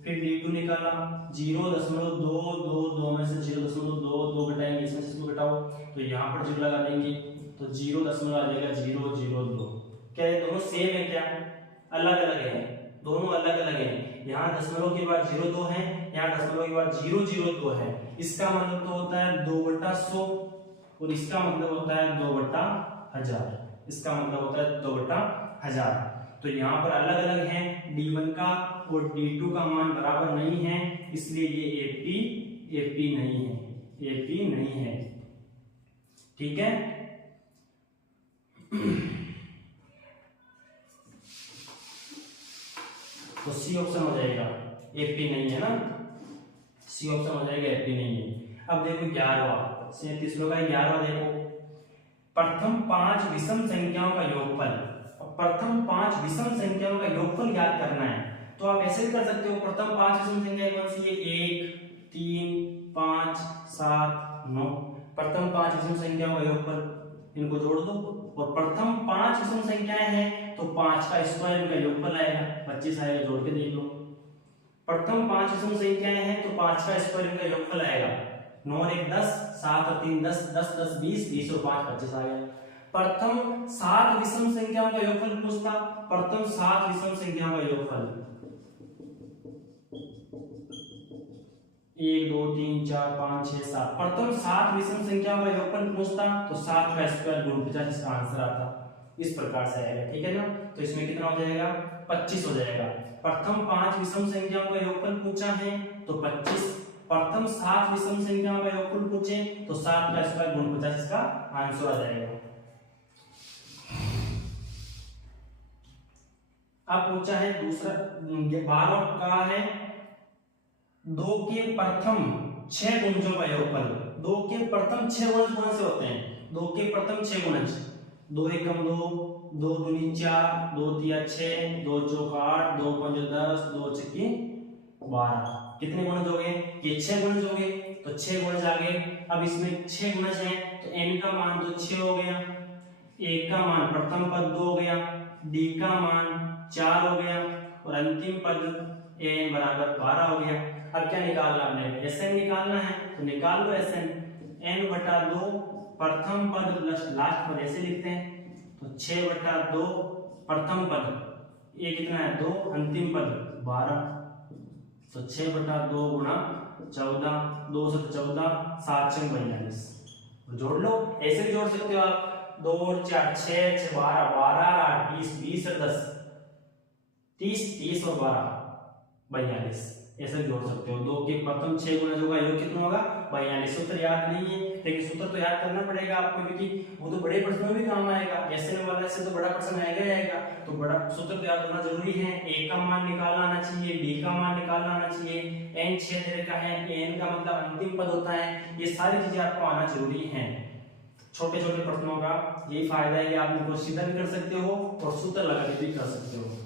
फिर d2 निकाला, 0.222 में से 0.22 घटाएंगे, इसमें से इसको घटाओ, तो यहाँ पर 0 लगा देंगे, तो 0 आ जाएगा 0.02। क्या ये दोनों सेम है? क्या अलग अलग है? दोनों अलग अलग है। यहाँ दशमलव के बाद 0.2 है, यहाँ दशमलव के बाद 0.02 है। इसका मतलब तो होता है 2/100 और इसका मतलब होता है 2/1000। इसका मतलब होता है 2/1000। तो यहाँ पर अलग अलग है, D1 का और D2 का मान बराबर नहीं है, इसलिए ये AP नहीं है, AP नहीं है। ठीक है, तो सी ऑप्शन हो जाएगा, AP नहीं है ना, सी ऑप्शन हो जाएगा, AP नहीं है। अब देखो 11वां, 37वां का 11वां देखो, प्रथम 5 विषम संख्याओं का योगफल। प्रथम 5 विषम संख्याओं का योगफल ज्ञात करना है, तो आप ऐसे भी कर सकते हो। प्रथम 5 विषम संख्याएं कौन सी है? 1, 3, 5, 7, 9। प्रथम 5 विषम संख्याओं का योगफल, इनको जोड़ दो, और प्रथम 5 विषम संख्याएं हैं तो 5 का स्क्वायर इनका योगफल आएगा, 25 आएगा, जोड़ के देख लो। प्रथम 5 विषम संख्याएं हैं तो 5 का स्क्वायर इनका योगफल आएगा, 9 और 1 10, 7 और 3 10, 10 10 20, 20 और 5 25 आ गया। प्रथम 7 विषम संख्याओं का योगफल पूछता, प्रथम 7 विषम संख्याओं का योगफल 1 2 3 4 5 6 7, प्रथम 7 विषम संख्याओं का योगफल पूछता तो 7 का स्क्वायर गुण 50, इसका आंसर आता, इस प्रकार से आएगा। ठीक है ना, तो इसमें कितना हो जाएगा? 25 हो जाएगा। प्रथम 5 विषम संख्याओं का योगफल पूछा है तो 25, प्रथम 7 विषम संख्याओं का योगफल पूछे तो 7 का स्क्वायर गुण 50, इसका आंसर आ जाएगा। अब पूछा है दूसरा 12 का है 2 के प्रथम 6 गुणजों का योगफल। 2 के प्रथम 6 गुणज कौन से होते हैं? 2 के प्रथम 6 गुणज, 2 एकम 2, 2 दूनी 4, 2 तिया 6, 2 चौक 8, 2 पंज 10, 2 छक्की 12। कितने गुणज हो गए? ये 6 गुणज हो गए, तो 6 गुणज आ गए। अब इसमें 6 गुणज हैं तो n का मान तो 6 हो गया, एक का मान प्रथम पद 2 हो गया, d का मान 4 हो गया, और अंतिम पद n बराबर 12 हो गया। अब क्या निकालना है? Sn निकालना है, तो निकाल लो Sn। n/2 प्रथम पद प्लस लास्ट पद, ऐसे लिखते हैं, तो 6/2 प्रथम पद, ये कितना है? 2, अंतिम पद 12, तो 6/2 गुणा 14, 2 से 14, 7 6 42, जोड़ लो। ऐसे भी जोड़ सकते हो आप, 2 और 4 6 6 12, 12 8 20, 20 और 10 30, 30 और 12 42, ऐसे जोड़ सकते हो। 2 के प्रथम 6 गुणजों का योग कितना होगा? 42। सूत्र याद नहीं है, लेकिन सूत्र तो याद करना पड़ेगा आपको, क्योंकि वो तो बड़े प्रश्नों में भी काम आएगा। ऐसे वाला से तो बड़ा प्रश्न आएगा ही आएगा, तो बड़ा सूत्र तो याद होना जरूरी है। a का मान निकालना आना चाहिए, b का मान निकालना आना चाहिए, n 6 तरह का है, n का मतलब अंतिम पद होता है। ये सारी चीजें आपको आना जरूरी है। छोटे छोटे प्रश्नों का यही फायदा है कि आप इनको सीधा भी कर सकते हो और सूत्र लगा के भी कर सकते हो।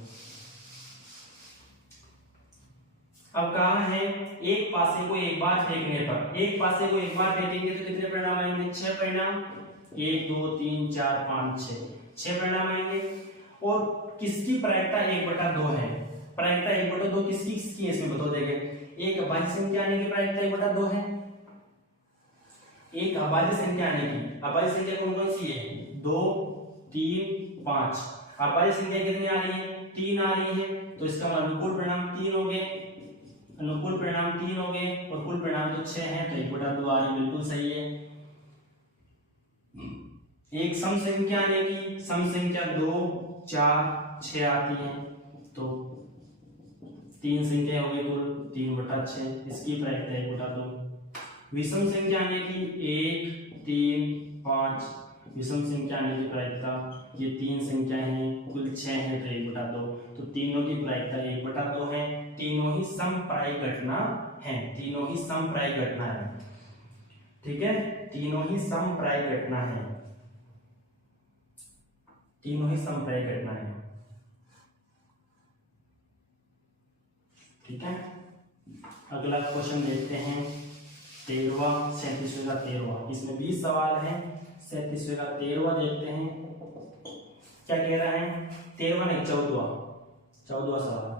अब कहा है एक पासे को एक बार फेंकने पर, एक पासे को एक बार फेंकेंगे तो कितने परिणाम आएंगे? 6 परिणाम, 1 2 3 4 5 6, 6 परिणाम आएंगे। और किसकी प्रायिकता 1/2 है? प्रायिकता 1/2 किसकी किसकी है इसमें बता देंगे। एक अभाज्य संख्या आने की प्रायिकता 1/2 है, एक अभाज्य संख्या आने की। अभाज्य संख्या कौन कौन सी है? 2 3 5। अभाज्य संख्या कितनी आ रही है? 3 आ रही है, तो इसका अनुकूल परिणाम 3 हो गए, अनुकूल परिणाम 3 हो गए, और कुल परिणाम तो 6 है, तो 1/2 आ रही, बिल्कुल सही है। एक सम संख्या आने की, सम संख्या 2 4 6 आती है, तो 3 संख्या हो गई कुल 3/6, इसकी प्रायिकता 1/2। विषम संख्या आने की 1 3 5, विषम संख्या आने की प्रायिकता, ये 3 संख्या है, कुल 6 है, तो 1/2, तो तीनों की प्रायिकता 1/2 है। तीनों ही समप्रायिक घटना है, तीनों ही समप्रायिक घटना है। ठीक है, तीनों ही समप्रायिक घटना है, तीनों ही समप्रायिक घटना है। ठीक है, अगला क्वेश्चन देखते हैं 13वां, 37वें का 13वां। इसमें 20 सवाल है, 37वें का 13वां देखते हैं क्या कह रहा है। 13वां नहीं, 14वां सवाल।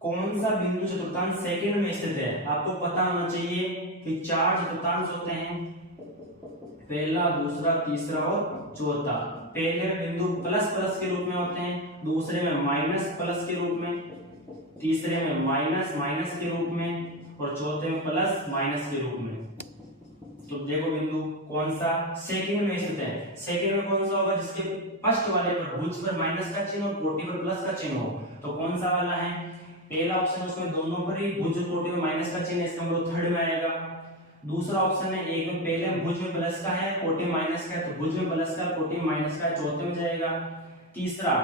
कौन सा बिंदु चतुर्थांश सेकंड में स्थित है? आपको पता होना चाहिए कि 4 चतुर्थांश होते हैं, पहला दूसरा तीसरा और चौथा। पहले बिंदु प्लस प्लस के रूप में होते हैं, दूसरे में माइनस प्लस के रूप में, तीसरे में माइनस माइनस के रूप में, और चौथे में प्लस माइनस के रूप में। तो देखो बिंदु कौन सा सेकंड में स्थित है, सेकंड में कौन सा होगा जिसके फर्स्ट वाले पर भुज पर माइनस का चिन्ह और कोटि पर प्लस का चिन्ह हो, तो कौन सा वाला है, पहला ऑप्शन उसमें दोनों पर ही भुज और कोटि में माइनस का चिन्ह है, इसका मतलब थर्ड में आएगा। दूसरा ऑप्शन है एक में पहले में भुज में प्लस का है कोटि में माइनस का है, तो भुज में प्लस का कोटि में माइनस का है, चौथे में जाएगा। तीसरा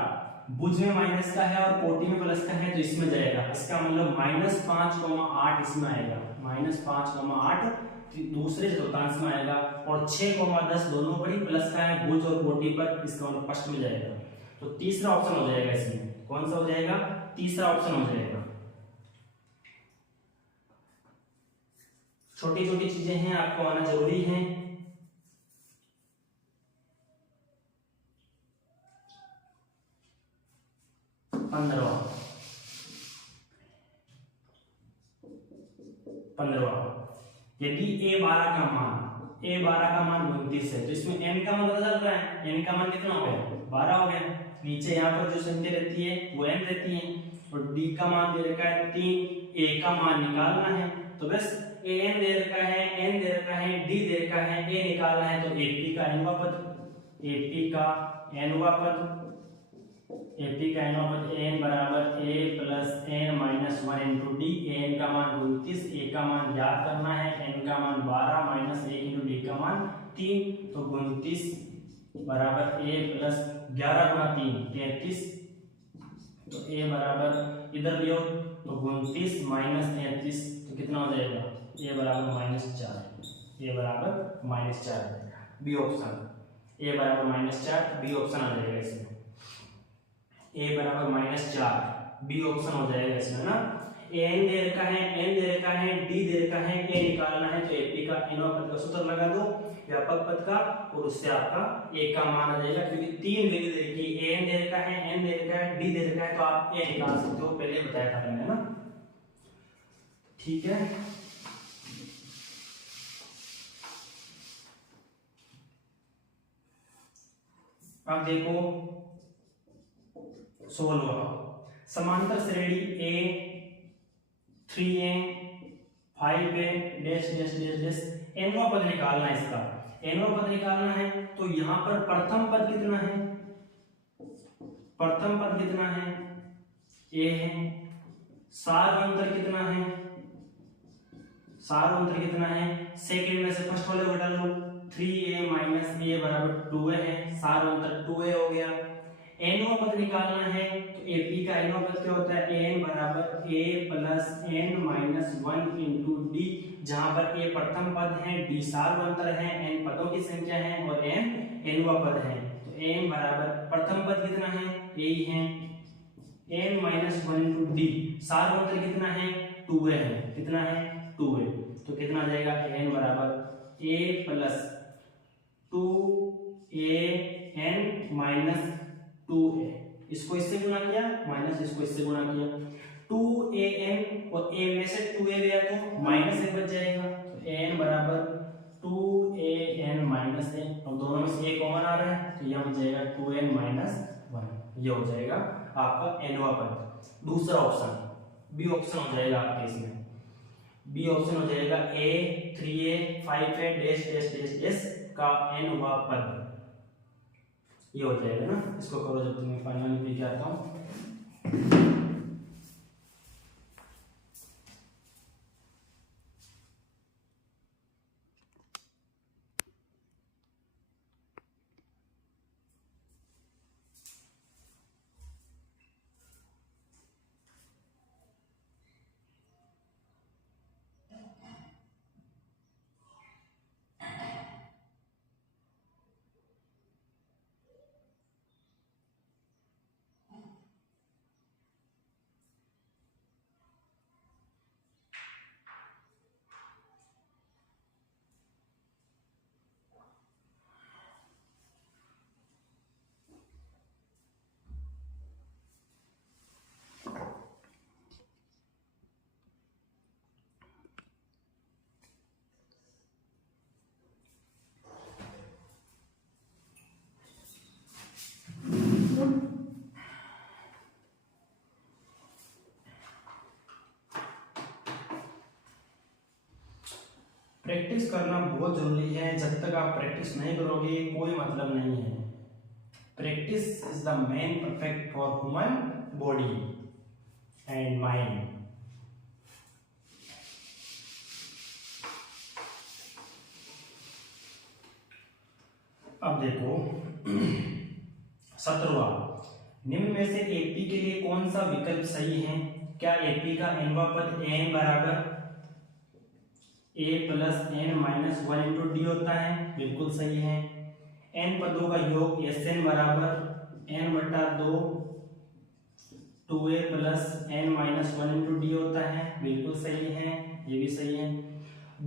भुज में माइनस का है और कोटि में प्लस का है, तो इसमें जाएगा, इसका मतलब -5,8 इसमें आएगा, -5,8 दूसरे चतुर्थांश में आएगा, और 6,10 दोनों पर ही प्लस का है भुज और कोटि पर, इसका मतलब फर्स्ट में जाएगा। तो तीसरा ऑप्शन हो जाएगा इसमें, कौन सा हो जाएगा, तीसरा ऑप्शन हो जाएगा। छोटी छोटी चीजें हैं, आपको आना जरूरी है। पंद्रवा यदि a12 का मान 29 है, तो इसमें n का मान पता चल रहा है, n का मान कितना हो गया, 12 हो गया। नीचे यहाँ पर जो संख्या रहती है वो n रहती है, और d का मान दे रखा है 3, a का मान निकालना है, तो बस an दे रखा है, n दे रखा है, d दे रखा है, a निकालना है, तो ap का nवा पद n बराबर a plus n minus 1 into D. n का मान 29, a का मान ज्ञात करना है, n का मान 12 माइनस 1 इंटू डी का मान 3, तो 29 बराबर a प्लस 11 गुणा 3 33, तो a बराबर इधर लियो, तो 29 माइनस 33, तो कितना हो जाएगा, a बराबर -4, a बराबर -4, बी ऑप्शन, a बराबर -4, बी ऑप्शन आ जाएगा इसमें, a बराबर -4, बी ऑप्शन हो जाएगा इसमें ना। n दे रखा है, n दे रखा है, d दे रखा है, a निकालना है, तो ap का nवा पद का सूत्र लगा दो व्यापक पद का, और उससे आपका a का मान आ जाएगा, क्योंकि तीन वैल्यू दे रखी है, n दे रखा है, n दे रखा है, d दे रखा है, तो आप a निकाल सकते हो, पहले बताया था मैंने ना, ठीक है। अब देखो 16वां, समांतर श्रेणी a 3a 5a dash dash dash dash, nवा पद निकालना है, इसका nवा पद निकालना है, तो यहां पर प्रथम पद कितना है, प्रथम पद कितना है, a है, सार अंतर कितना है, सार अंतर कितना है, सेकंड में से फर्स्ट वाले को घटा लो, 3a माइनस a बराबर 2a है, सार अंतर 2a हो गया। nवा पद निकालना है, तो ap का nवा पद क्या होता है, n बराबर a plus n minus 1 into D, जहां पर a प्रथम पद है, d सार अंतर है, n पदों की संख्या है, और n nवा पद है, तो n बराबर प्रथम पद कितना है, a ही है, n माइनस 1 इंटू डी, सार अंतर कितना है, 2a है, कितना है, 2a, तो कितना आ जाएगा, n बराबर a plus 2an minus 2a, इसको इससे गुणा किया, माइनस इसको इससे गुणा किया, 2an और a में से 2a गया तो माइनस 1 बच जाएगा, तो an बराबर 2an माइनस a, अब दोनों में से a कॉमन आ रहा है, तो यह हो जाएगा 2n माइनस 1, ये हो जाएगा आपका nवा पद। दूसरा ऑप्शन बी ऑप्शन हो जाएगा आपके इसमें, बी ऑप्शन हो जाएगा a 3a 5a dash dash dash dash का nवा पद, ये हो जाएगा ना। इसको करो जब तक मैं फाइनल लिख के आता हूं। प्रैक्टिस करना बहुत जरूरी है। जब तक आप प्रैक्टिस नहीं करोगे कोई मतलब नहीं है। Practice is the main perfect for human body and mind. अब देखो 17वां, निम्न में से एपी के लिए कौन सा विकल्प सही है? क्या एपी का nवां पद n बराबर a plus n minus 1 into D होता है? बिल्कुल सही है। n पदों का योग Sn बराबर n बटा 2 2a plus n minus 1 into D होता है? बिल्कुल सही है, ये भी सही है।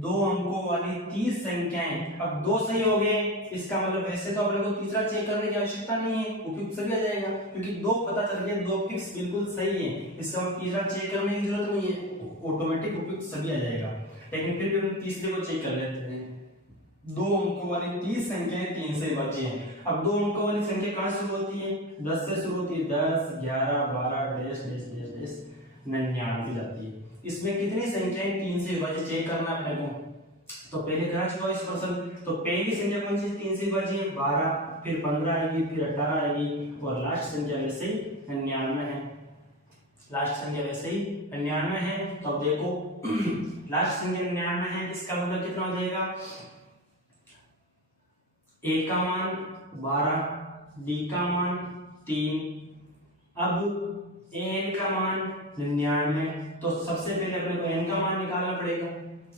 दो अंकों वाली 30 संख्याएं, अब दो सही हो गए, इसका मतलब ऐसे तो अपने को तीसरा चेक करने की आवश्यकता नहीं है, उपयुक्त सभी आ जाएगा, क्योंकि दो पता चल गया, दो फिक्स बिल्कुल सही है, इसका मतलब तीसरा चेक करने की जरूरत नहीं है, ऑटोमेटिक उपयुक्त सभी आ जाएगा। लेकिन फिर भी हम तीसरे को चेक कर लेते हैं। दो अंकों वाली 30 संख्याएं 3 से बची हैं। अब दो अंकों वाली संख्या कहां से शुरू होती है? 10 से शुरू होती है, 10 11 12 डैश डैश डैश डैश 99 जाती है। इसमें कितनी संख्याएं 3 से विभाजित चेक करना अपने को, तो पहले करा चॉइस पर्सन, तो पहली संख्या कौन सी 3 से विभाजित है? 12, फिर 15 आएगी, फिर 18 आएगी, और लास्ट संख्या वैसे ही 99 है। लास्ट संख्या वैसे ही 99 है। तो अब देखो लास्ट संख्या 99 है, इसका मतलब कितना हो जाएगा? ए का मान 12, डी का मान 3, अब एन का मान 99। तो सबसे पहले अपने को एन का मान निकालना पड़ेगा।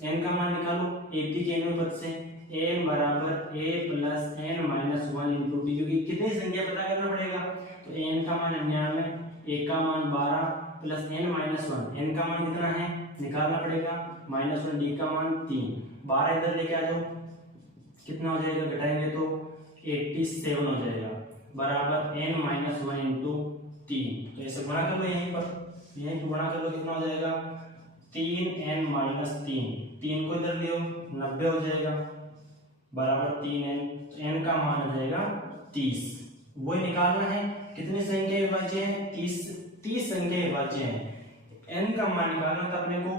एन का मान निकालो एपी के एन पद से, एन बराबर a plus n minus 1 into d, क्योंकि कितनी संख्या पता करना पड़ेगा। तो एन का मान 99, ए का मान 12 प्लस एन माइनस 1, एन का मान कितना है निकालना पड़ेगा, माइनस 1, डी का मान 3, 12 इधर लेके आ जाओ, कितना हो जाएगा? घटाएंगे तो 87 हो जाएगा, बराबर n माइनस 1 इंटू 3। तो ऐसे गुणा कर लो, यहीं पर यहीं पर गुणा कर लो, कितना हो जाएगा? 3n माइनस 3 को इधर ले आओ, 90 हो जाएगा, बराबर 3n, n का मान हो जाएगा 30। वही निकालना है, कितनी संख्या विभाज्य है? 30 संख्या विभाज्य है। n का मान निकालना था अपने को,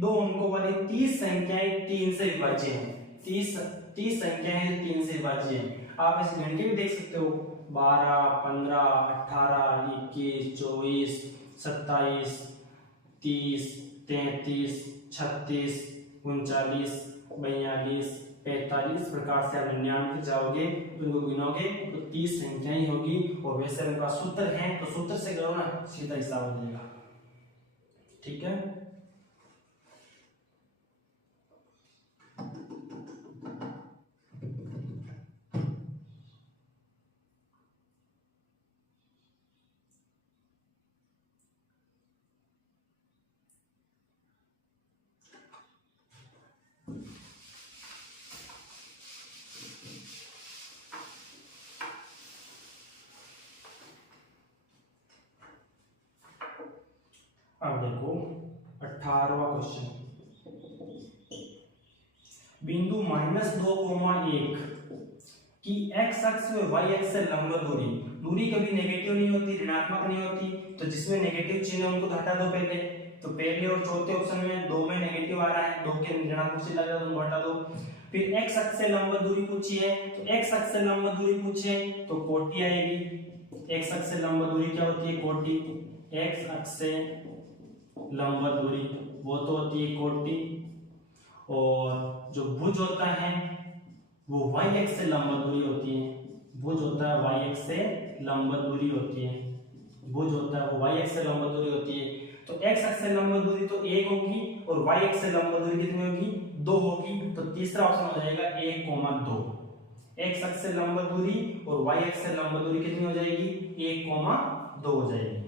दो अंकों वाली 30 संख्याएं 3 से विभाज्य है। 30 संख्याएं 3 से विभाज्य है। आप इस गण के भी देख सकते हो, 12 15 18 21 24 27 30 33 36 39 42 45 प्रकार से आप 99 जाओगे, उनको गिनोगे तो 30 संख्याएं ही होगी। और वैसे उनका सूत्र है, तो सूत्र से करो ना, सीधा हिसाब हो जाएगा। ठीक है, अब देखो 18वां क्वेश्चन, बिंदु -2,1 की x अक्ष व y अक्ष से लंब दूरी कभी नेगेटिव नहीं होती, ऋणात्मक नहीं होती, तो जिसमें नेगेटिव चिन्ह उनको हटा दो पहले। तो पहले और चौथे ऑप्शन में 2 में नेगेटिव आ रहा है, 2 के ऋणात्मक चिन्ह लगा दो, उनको हटा दो। फिर x अक्ष से लंब दूरी पूछी है, तो x अक्ष से लंब दूरी पूछे तो कोटि आएगी। x अक्ष से लंब दूरी क्या होती है? कोटि। x अक्ष से लंब दूरी वो तो होती है कोटि, और जो भुज होता है वो y अक्ष से लंब दूरी होती है। भुज होता है y अक्ष से लंब दूरी होती है, भुज होता है वो y अक्ष से लंब दूरी होती है। तो x अक्ष से लंब दूरी तो 1 होगी, और y अक्ष से लंब दूरी कितनी होगी? 2 होगी। तो तीसरा ऑप्शन हो जाएगा 1,2। x अक्ष से लंब दूरी और y अक्ष से लंब दूरी कितनी हो जाएगी? 1,2 हो जाएगी।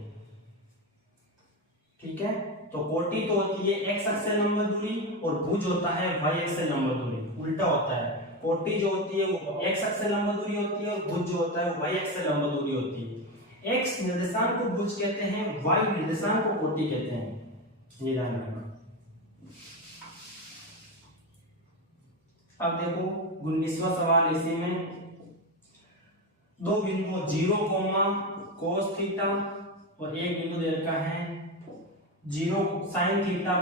ठीक है, तो कोटि तो होती है x अक्ष से लंब दूरी, और भुज होता है y अक्ष से लंब दूरी, उल्टा होता है। कोटि जो होती है वो x अक्ष से लंब दूरी होती है, और भुज जो होता है वो y अक्ष से लंब दूरी होती है। x निर्देशांक को भुज कहते हैं, y निर्देशांक को कोटि कहते हैं, ये ध्यान रखना। अब देखो 19वां सवाल, इसी में दो बिंदु 0, cos थीटा और एक बिंदु दे रखा है 0 sin थीटा,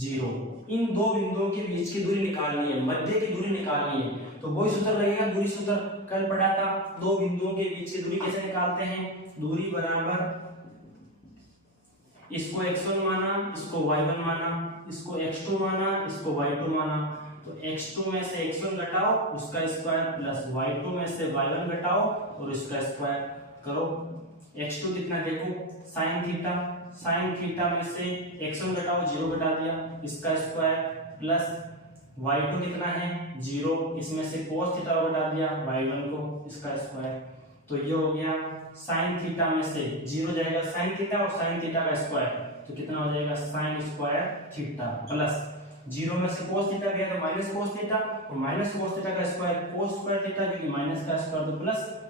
0। इन दो बिंदुओं के बीच की दूरी निकालनी है, मध्य की दूरी निकालनी है, तो वही सूत्र लगेगा, दूरी सूत्र कल पढ़ा था। दो बिंदुओं के बीच की दूरी कैसे निकालते हैं? दूरी बराबर इसको x1 माना, इसको y1 माना, इसको x2 माना, इसको y2 माना, तो x2 में से x1 घटाओ उसका स्क्वायर प्लस y2 में से y1 घटाओ और इसका स्क्वायर करो। x2 कितना देखो sin थीटा में से x1 घटाओ 0 घटा दिया, इसका स्क्वायर प्लस y2 कितना है 0, इसमें से cos थीटा घटा दिया y1 को, इसका स्क्वायर। तो ये हो गया sin थीटा में से 0 जाएगा sin थीटा और sin थीटा का स्क्वायर, तो कितना हो जाएगा sin स्क्वायर थीटा प्लस 0 में से cos थीटा गया तो माइनस cos थीटा और माइनस cos थीटा का स्क्वायर cos स्क्वायर थीटा, क्योंकि माइनस का स्क्वायर तो प्लस।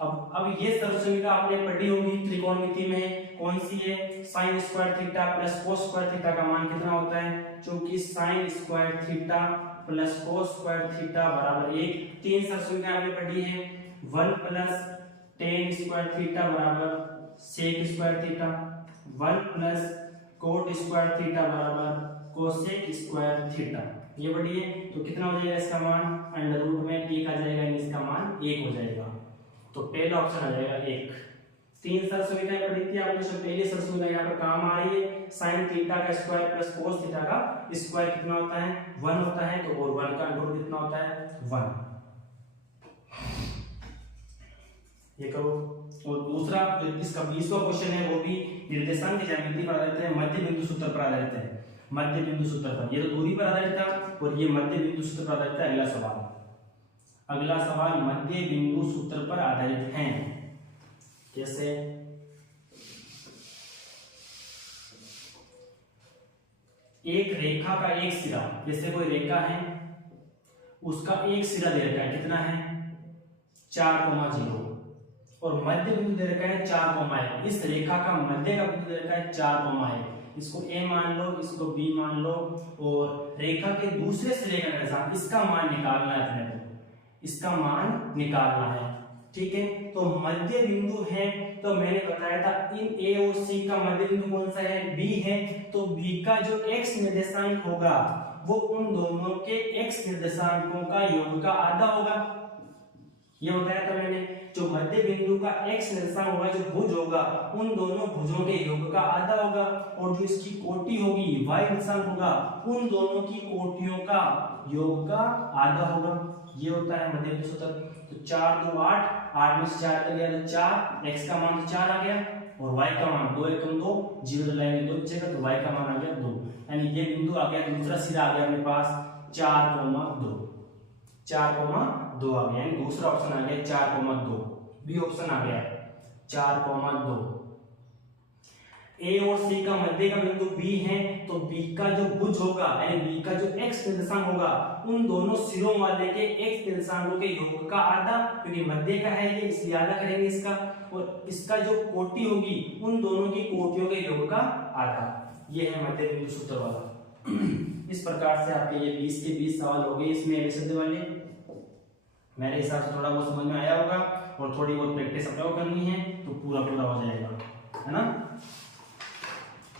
अब ये सरसंख्या आपने पढ़ी होगी त्रिकोणमिति में, कौन सी है? sin square theta plus cos square theta का मान कितना होता है? क्योंकि sin square theta plus cos square theta बराबर 1। तीन सरसंख्या आपने पढ़ी है, 1 प्लस tan स्क्वायर थीटा बराबर sec square theta, 1 plus cot square theta बराबर cosec स्क्वायर थीटा, ये पढ़ी है। तो कितना हो जाएगा इसका मान? अंडर रूट में 1 आ जाएगा, यानी इसका मान 1 हो जाएगा। तो पहला ऑप्शन आ जाएगा 1। तीन सरसंख्याएं पढ़ी थी आपने, जो पहली सरसंख्या यहाँ पर काम आ रही है, sin थीटा का स्क्वायर प्लस cos थीटा का स्क्वायर कितना होता है? 1 होता है, तो और 1 का अंडर रूट कितना होता है? 1। ये करो। और दूसरा जो इसका 20वां क्वेश्चन है वो भी निर्देशांक की ज्यामिति पर आधारित है, मध्य बिंदु सूत्र पर आधारित है। मध्य बिंदु सूत्र पर, ये तो दूरी पर आधारित था और ये मध्य बिंदु सूत्र पर आधारित है। अगला सवाल मध्य बिंदु सूत्र पर आधारित है। जैसे एक रेखा का एक सिरा, जैसे कोई रेखा है उसका एक सिरा दे रखा है, कितना है? 4,0 और मध्य बिंदु दे रखा है 4,1। इस रेखा का मध्य का बिंदु दे रखा है 4,1। इसको A मान लो, इसको B मान लो, और रेखा के दूसरे सिरे का निशान, इसका मान निकालना है अपने को, इसका मान निकालना है। ठीक है, तो मध्य बिंदु है, तो मैंने बताया था इन A और C का मध्य बिंदु कौन सा है? B है। तो B का जो x निर्देशांक होगा वो उन दोनों के x निर्देशांकों का योग का आधा होगा। ये बताया था मैंने, जो मध्य बिंदु का x निर्देशांक होगा, जो भुज होगा, उन दोनों भुजों के योग का आधा होगा, और जो इसकी कोटि होगी y निर्देशांक होगा, उन दोनों की कोटियों का योग का आधा होगा। ये होता है मध्य बिंदु सूत्र। तो 4 2 8, 8 में से 4 गया तो 4, x का मान तो 4 आ गया, और y का मान 2 एकम 2, 0 लाइन 2 बचेगा, तो y का मान आ गया 2। यानी ये बिंदु आ गया, दूसरा सिरा आ गया अपने पास 4,2, 4,2 आ गया, यानी दूसरा ऑप्शन आ गया 4,2। बी ऑप्शन आ गया 4,2। ए और सी का मध्य का बिंदु बी है, तो बी का जो भुज होगा, यानी बी का जो x निर्देशांक होगा, उन दोनों सिरों वाले के x निर्देशांकों के योग का आधा, क्योंकि मध्य का है ये इसलिए आधा करेंगे इसका, और इसका जो कोटि होगी उन दोनों की कोटियों के योग का आधा। ये है मध्य बिंदु सूत्र वाला। इस प्रकार से आपके ये 20 के 20 सवाल हो गए इसमें एलसीडी वाले। मेरे हिसाब से थोड़ा बहुत समझ में आया होगा, और थोड़ी बहुत प्रैक्टिस अपने को करनी है तो पूरा हो जाएगा, है ना?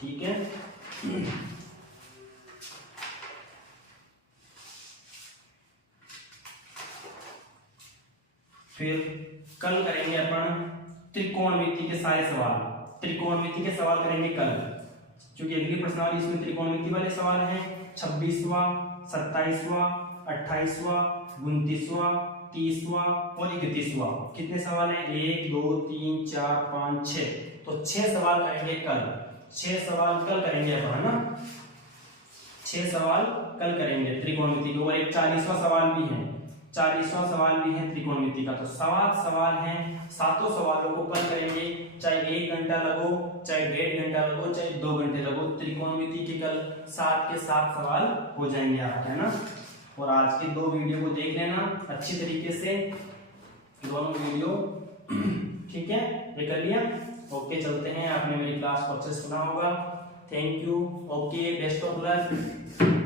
ठीक है। फिर कल करेंगे अपन त्रिकोणमिति के सारे सवाल। त्रिकोणमिति के सवाल करेंगे कल, क्योंकि अगली प्रश्नावली इसमें त्रिकोणमिति वाले सवाल हैं। 26वां, 27वां, 28वां, 29वां, 30वां और 31वां। कितने सवाल हैं? 1 2 3 4 5 6। तो 6 सवाल करेंगे कल। 6 सवाल कल करेंगे अपन, है ना? 6 सवाल कल करेंगे त्रिकोणमिति के, और एक 40वां सवाल भी है। 40वां सवाल भी है त्रिकोणमिति का। तो 7 सवाल हैं, सातों सवालों को कल करेंगे, चाहे 1 घंटा लगो, चाहे 1.5 घंटा लगो, चाहे 2 घंटे लगो। त्रिकोणमिति के कल 7 के 7 सवाल हो जाएंगे आपके, है ना? और आज की 2 वीडियो को देख लेना अच्छी तरीके से, दोनों वीडियो। ठीक है, ये कर लिया? ओके, चलते हैं। आपने मेरी क्लास को अच्छे से सुना होगा। Thank you. Okay, best of luck.